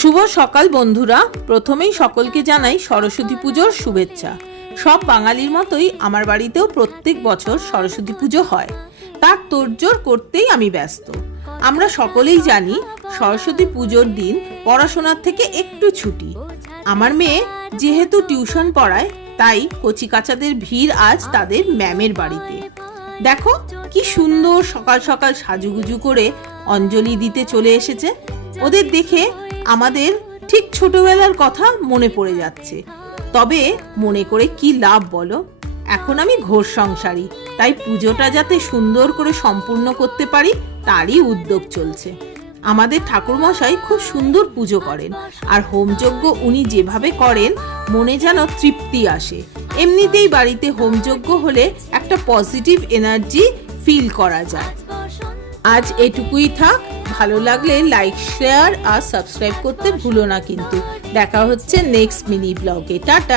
শুভ সকাল বন্ধুরা। প্রথমেই সকলকে জানাই সরস্বতী পুজোর শুভেচ্ছা। সব বাঙালির মতোই আমার বাড়িতেও প্রত্যেক বছর সরস্বতী পুজো হয়। তার তোড়জোড় করতেই আমি ব্যস্ত। আমরা সকলেই জানি সরস্বতী পুজোর দিন পড়াশোনার থেকে একটু ছুটি। আমার মেয়ে যেহেতু টিউশন পড়ায়, তাই কচিকাচাদের ভিড় আজ তাদের ম্যামের বাড়িতে। দেখো কি সুন্দর সকাল সকাল সাজুগুজু করে অঞ্জলি দিতে চলে এসেছে। ওদের দেখে আমাদের ঠিক ছোটবেলার কথা মনে পড়ে যাচ্ছে। তবে মনে করে কি লাভ বলো? এখন আমি ঘোর সংসারী, তাই পুজোটা যাতে সুন্দর করে সম্পূর্ণ করতে পারি তারই উদ্যোগ চলছে। আমাদের ঠাকুরমশাই খুব সুন্দর পুজো করেন, আর হোমযজ্ঞ উনি যেভাবে করেন মনে যেন তৃপ্তি আসে। এমনিতেই বাড়িতে হোমযজ্ঞ হলে একটা পজিটিভ এনার্জি ফিল করা যায়। আজ এটুকুই থাক। ভালো লাগলে লাইক, শেয়ার আর সাবস্ক্রাইব করতে ভুলো না কিন্তু। দেখা হচ্ছে নেক্সট মিনি ব্লগে। টাটা।